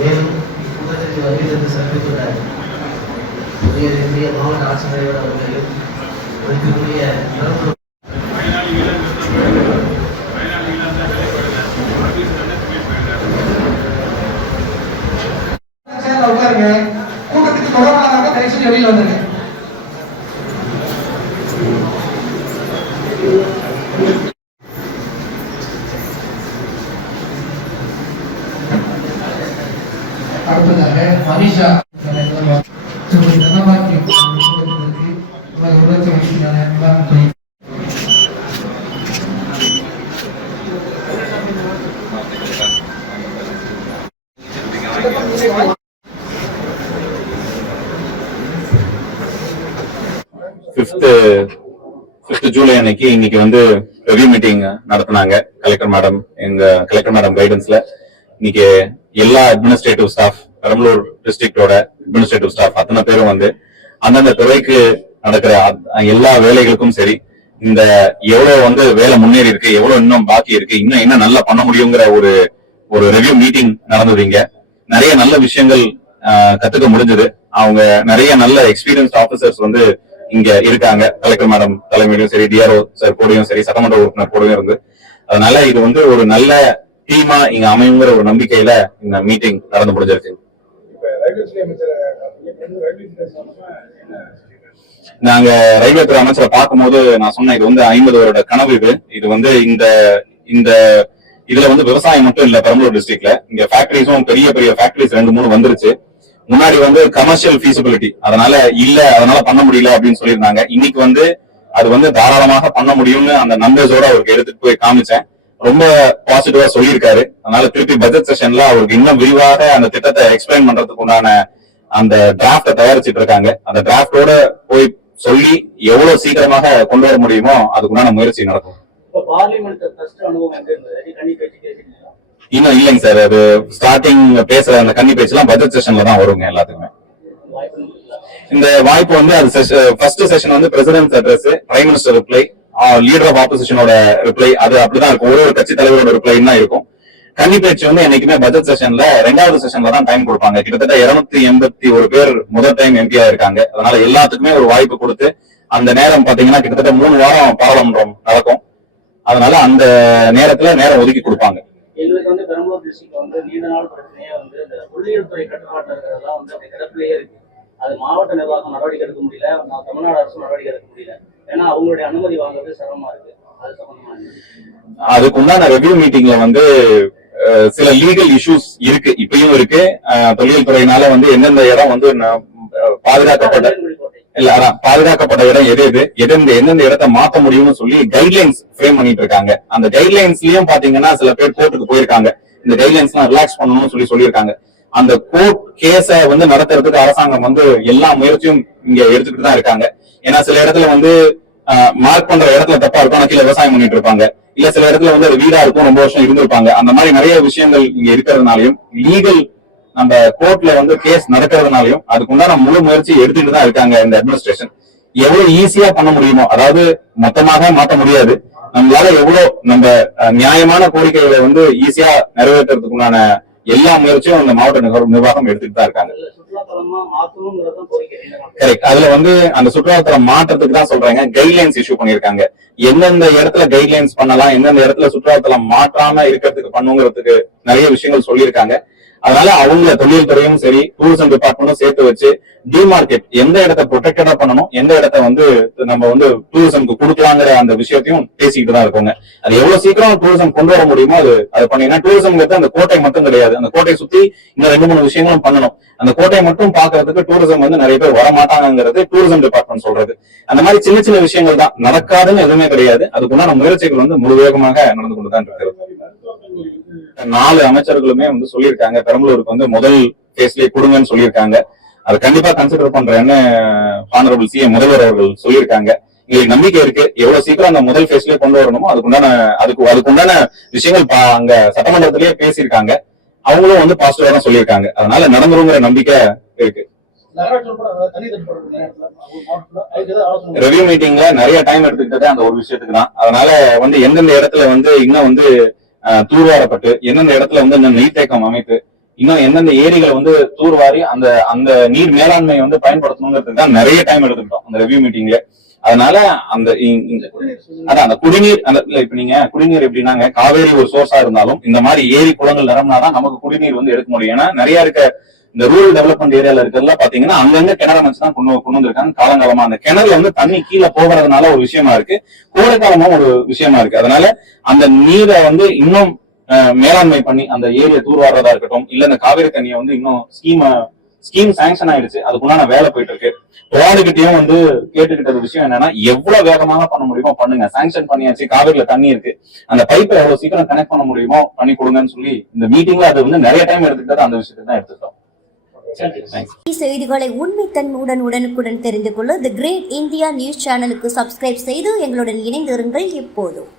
மேலும் கூட்டத்திற்கு வருகிறது சிறப்பித்துள்ள புதிய மாவட்ட ஆட்சித்தலைவர் அவர்களையும் மதிப்பிற்குரிய கூட்டத்துக்கு தொடர்பாக தயவுசெய்து வெளியில் வந்துருங்க. அடுத்ததாக மனிஷா தனபாக்கியம் உள்ளாட்சி அமைப்பு ஜூலை அன்னைக்கு இன்னைக்கு வந்து ரிவ்யூ மீட்டிங் நடத்தினாங்க கலெக்டர் மேடம் கைடன்ஸ்ல. இன்னைக்கு எல்லா அட்மினிஸ்ட்ரேட்டிவ் ஸ்டாஃப், பெரம்பலூர் டிஸ்ட்ரிக்டோட அட்மினிஸ்ட்ரேட்டிவ் ஸ்டாஃப் அத்தனை பேரும் வந்து அந்தந்த துறைக்கு நடக்கிற எல்லா வேலைகளுக்கும் சரி, இந்த எவ்வளவு வந்து வேலை முன்னேறி இருக்கு, எவ்வளவு இன்னும் பாக்கி இருக்கு, இன்னும் என்ன நல்லா பண்ண முடியுங்கிற ஒரு ரிவ்யூ மீட்டிங் நடந்ததுங்க. நிறைய நல்ல விஷயங்கள் கத்துக்க முடிஞ்சது. அவங்க நிறைய நல்ல எக்ஸ்பீரியன்ஸ்ட் ஆபீசர்ஸ் வந்து இங்க இருக்காங்க. கலெக்டர் மேடம் தலைமையிலும் சரி, டிஆர்ஓ சார் கூடயும் சரி, சட்டமன்ற உறுப்பினர் கூடயும் இருந்து, அதனால இது வந்து ஒரு நல்ல டீமா இங்க அமையுங்கிற ஒரு நம்பிக்கையில இந்த மீட்டிங் நடந்து முடிஞ்சிருக்கு. நாங்க ரயில்வே துறை அமைச்சரை பார்க்கும்போது நான் சொன்னேன், இது வந்து 50 வருட கனவு. இது வந்து இந்த இதுல வந்து விவசாயம் மட்டும் இல்ல, பெரம்பலூர் டிஸ்ட்ரிக்ட்ல இங்க ஃபேக்டரிஸும் பெரிய பெரிய ஃபேக்டரிஸ் 2-3 வந்துருச்சு. முன்னாடி வந்து கமர்ஷியல் ஃபீசிபிலிட்டி அதனால பண்ண முடியல அப்படின்னு சொல்லியிருந்தாங்க. இன்னைக்கு வந்து அது வந்து தாராளமாக பண்ண முடியும்னு அந்த நம்பர்ஸோட அவருக்கு எடுத்துட்டு போய் காமிச்சேன். ரொம்ப பாசிட்டிவா சொல்லியிருக்காரு. அதனால திருப்பி பட்ஜெட் செஷன்ல அவருக்கு இன்னும் விரிவாக அந்த திட்டத்தை எக்ஸ்பிளைன் பண்றதுக்கு உண்டான அந்த டிராப்ட தயாரிச்சுட்டு இருக்காங்க. அந்த டிராப்டோட போய் சொல்லி எவ்வளவு சீக்கிரமாக கொண்டு வர முடியுமோ அதுக்குண்டான முயற்சி நடக்கும். இன்னும் இல்லைங்க சார், அது ஸ்டார்டிங் பேசுற அந்த கன்னி பேச்சு எல்லாம் பட்ஜெட் செஷன்ல தான் வருங்க எல்லாத்துக்குமே. இந்த வாய்ப்பு வந்து அது ஃபர்ஸ்ட் செஷன் வந்து president address, prime minister reply, leader of ஆப்போசிஷனோட ரிப்ளை, அது அப்படிதான் இருக்கும். ஒரு கட்சி தலைவரோட ரிப்ளை தான் இருக்கும். கன்னி பேச்சு வந்து என்னைக்குமே பட்ஜெட் செஷன்ல 2வது செஷன்ல தான் டைம் கொடுப்பாங்க. கிட்டத்தட்ட 281 பேர் முதல் டைம் எம்பியா இருக்காங்க. அதனால எல்லாத்துக்குமே ஒரு வாய்ப்பு கொடுத்து அந்த நேரம் பாத்தீங்கன்னா கிட்டத்தட்ட 3 வாரம் பாராளுமன்றம் நடக்கும். அதனால அந்த நேரம் ஒதுக்கி கொடுப்பாங்க. எங்களுக்கு வந்து பெரம்பலூர் டிஸ்ட்ரிக்ட் வந்து நீண்ட நாள் பிரச்சனையே வந்து இந்த தொல்லியல் துறை கட்டுப்பாட்டில் இருக்கிறதெல்லாம் வந்து அந்த கிடப்பிலேயே இருக்கு. அது மாவட்ட நிர்வாகம் நடவடிக்கை எடுக்க முடியல, தமிழ்நாடு அரசு நடவடிக்கை எடுக்க முடியல. ஏன்னா அவங்களுடைய அனுமதி வாங்குறது சிரமமா இருக்கு. அது சம்பந்தமா அதுக்கு உண்டான ரிவ்யூ மீட்டிங்ல வந்து சில லீகல் இஷ்யூஸ் இருக்கு, இப்பயும் இருக்கு. தொல்லியல் துறையினால வந்து எந்தெந்த இடம் வந்து பாதுகாக்கப்பட்ட இடம் எந்தெந்த இடத்தை மாத்த முடியும்னு சொல்லி கைட்லைன்ஸ் ஃப்ரேம் பண்ணிட்டு இருக்காங்க. அந்த கைட்லைன்ஸ்லயும் பாத்தீங்கன்னா சில பேர் கோர்ட்டுக்கு போயிருக்காங்க. இந்த கைட்லைன்ஸ் எல்லாம் ரிலாக்ஸ் பண்ணணும்னு சொல்லியிருக்காங்க. அந்த கோர்ட் கேஸ வந்து நடத்துறதுக்கு அரசாங்கம் வந்து எல்லா முயற்சியும் இங்க எடுத்துக்கிட்டு தான் இருக்காங்க. ஏன்னா சில இடத்துல வந்து மார்க் பண்ற இடத்துல தப்பா இருக்கும், ஆனா கீழே விவசாயம் பண்ணிட்டு இருப்பாங்க. இல்ல சில இடத்துல வந்து அது வீடா இருக்கும், ரொம்ப வருஷம் இருந்திருப்பாங்க. அந்த மாதிரி நிறைய விஷயங்கள் இங்க இருக்கிறதுனாலையும் லீகல் நம்ம கோர்ட்ல வந்து கேஸ் நடக்கிறதுனாலையும் அதுக்கு உண்டான முழு முயற்சி எடுத்துட்டு தான் இருக்காங்க இந்த அட்மினிஸ்ட்ரேஷன். எவ்வளவு ஈஸியா பண்ண முடியுமோ, அதாவது மொத்தமாக மாற்ற முடியாது, நம்மளால எவ்வளவு நம்ம நியாயமான கோரிக்கைகளை வந்து ஈஸியா நிறைவேற்றுறதுக்கு உண்டான எல்லா முயற்சியும் அந்த மாவட்ட நிர்வாகம் எடுத்துட்டு தான் இருக்காங்க. கரெக்ட். அதுல வந்து அந்த சுற்றுலாத்தலம் மாற்றத்துக்கு தான் சொல்றாங்க, கைட்லைன்ஸ் இஷ்யூ பண்ணிருக்காங்க. எந்தெந்த இடத்துல கைட்லைன்ஸ் பண்ணலாம், எந்தெந்த இடத்துல சுற்றுலாத்தலம் மாற்றாம இருக்கிறதுக்கு பண்ணுங்கிறதுக்கு நிறைய விஷயங்கள் சொல்லியிருக்காங்க. அதனால அவங்க தொழில் துறையும் சரி, டூரிசம் டிபார்ட்மெண்ட்டும் சேர்த்து வச்சு டிமார்க்கெட் எந்த இடத்த ப்ரொடெக்டடா பண்ணணும், எந்த இடத்த வந்து நம்ம வந்து டூரிசம்க்கு கொடுக்கலாங்கிற அந்த விஷயத்தையும் பேசிக்கிட்டு தான் இருக்கோங்க. அது எவ்வளவு சீக்கிரம் டூரிசம் கொண்டு வர முடியுமோ அது பண்ணீங்கன்னா, டூரிசம்ங்கிறது அந்த கோட்டை மட்டும் கிடையாது, அந்த கோட்டையை சுத்தி இன்னும் 2-3 விஷயங்களும் பண்ணணும். அந்த கோட்டையை மட்டும் பாக்குறதுக்கு டூரிசம் வந்து நிறைய பேர் வரமாட்டாங்கிறது டூரிசம் டிபார்ட்மெண்ட் சொல்றது. அந்த மாதிரி சின்ன சின்ன விஷயங்கள் தான், நடக்காதுன்னு எதுவுமே கிடையாது. அதுக்குண்டான முயற்சிகள் வந்து முழு வேகமாக நடந்து கொண்டுதான் இருக்கிறது. 4 அமைச்சர்களுமே வந்து சொல்லியிருக்காங்க, பெரம்பலூருக்கு வந்து முதல் பேஸ்லயே கொடுங்கன்னு சொல்லியிருக்காங்க. அதை கண்டிப்பா கன்சிடர் பண்றேன்னு ஹானரபிள் சிஎம் முதல்வர் அவர்கள் சொல்லியிருக்காங்க. எங்களுக்கு நம்பிக்கை இருக்கு, எவ்வளவு சீக்கிரம் அந்த முதல் பேஸ்லயே கொண்டு வரணுமோ அதுக்குண்டான விஷயங்கள் அங்க சட்டமன்றத்திலேயே பேசியிருக்காங்க. அவங்களும் வந்து பாசிட்டிவா தான் சொல்லியிருக்காங்க. அதனால நடந்துருங்கிற நம்பிக்கை இருக்கு. ரிவ்யூ மீட்டிங்ல நிறைய டைம் எடுத்துக்கிட்டது அந்த ஒரு விஷயத்துக்கு தான். அதனால வந்து எந்தெந்த இடத்துல வந்து இன்னும் வந்து தூர்வாரப்பட்டு எந்தெந்த இடத்துல வந்து இந்த நீர்த்தேக்கம் அமைத்து இன்னும் எந்தெந்த ஏரிகளை வந்து தூர்வாரி அந்த அந்த நீர் மேலாண்மையை வந்து பயன்படுத்தணுங்கிறதுக்கு தான் நிறைய டைம் எடுத்துக்கிட்டோம் அந்த ரெவ்யூ மீட்டிங்ல. அதனால அந்த அதான் அந்த குடிநீர் அந்த இப்ப நீங்க குடிநீர் எப்படின்னாங்க காவேரி ஒரு சோர்ஸா இருந்தாலும் இந்த மாதிரி ஏரி குளங்கள் நிரம்பினாதான் நமக்கு குடிநீர் வந்து எடுக்க முடியும். ஏன்னா நிறைய இருக்க இந்த ரூரல் டெவலப்மெண்ட் ஏரியால இருக்கிறதுல பாத்தீங்கன்னா அங்கங்க கிணறு அமைச்சுதான் கொண்டு வந்திருக்காங்க காலங்காலமா. அந்த கிணறுல வந்து தண்ணி கீழே போகிறதுனால ஒரு விஷயமா இருக்கு, கோடை காலமா ஒரு விஷயமா இருக்கு. அதனால அந்த நீரை வந்து இன்னும் மேலாண்மை பண்ணி அந்த ஏரியை தூர்வாடுறதா இருக்கட்டும், இல்ல இந்த காவிரி தண்ணியை வந்து இன்னும் ஸ்கீம் சாங்ஷன் ஆயிடுச்சு, அதுக்குள்ளான வேலை போயிட்டு இருக்கு. வார்டுகிட்டயும் வந்து கேட்டுக்கிட்ட விஷயம் என்னன்னா எவ்வளவு வேகமாக பண்ண முடியுமோ பண்ணுங்க, சாங்ஷன் பண்ணியாச்சு, காவிரியில தண்ணி இருக்கு, அந்த பைப்பை எவ்வளவு சீக்கிரம் கனெக்ட் பண்ண முடியுமோ பண்ணி கொடுங்கன்னு சொல்லி இந்த மீட்டிங்ல அது வந்து நிறைய டைம் எடுத்துக்கிட்டது அந்த விஷயத்தை தான் எடுத்துக்கிட்டோம். செய்திகளை உண்மைத்தன்மையுடன் உடனுக்குடன் தெரிந்து கொள்ள தி கிரேட் இந்தியா நியூஸ் சேனலுக்கு சப்ஸ்கிரைப் செய்து எங்களுடன் இணைந்திருங்கள் எப்போதும்.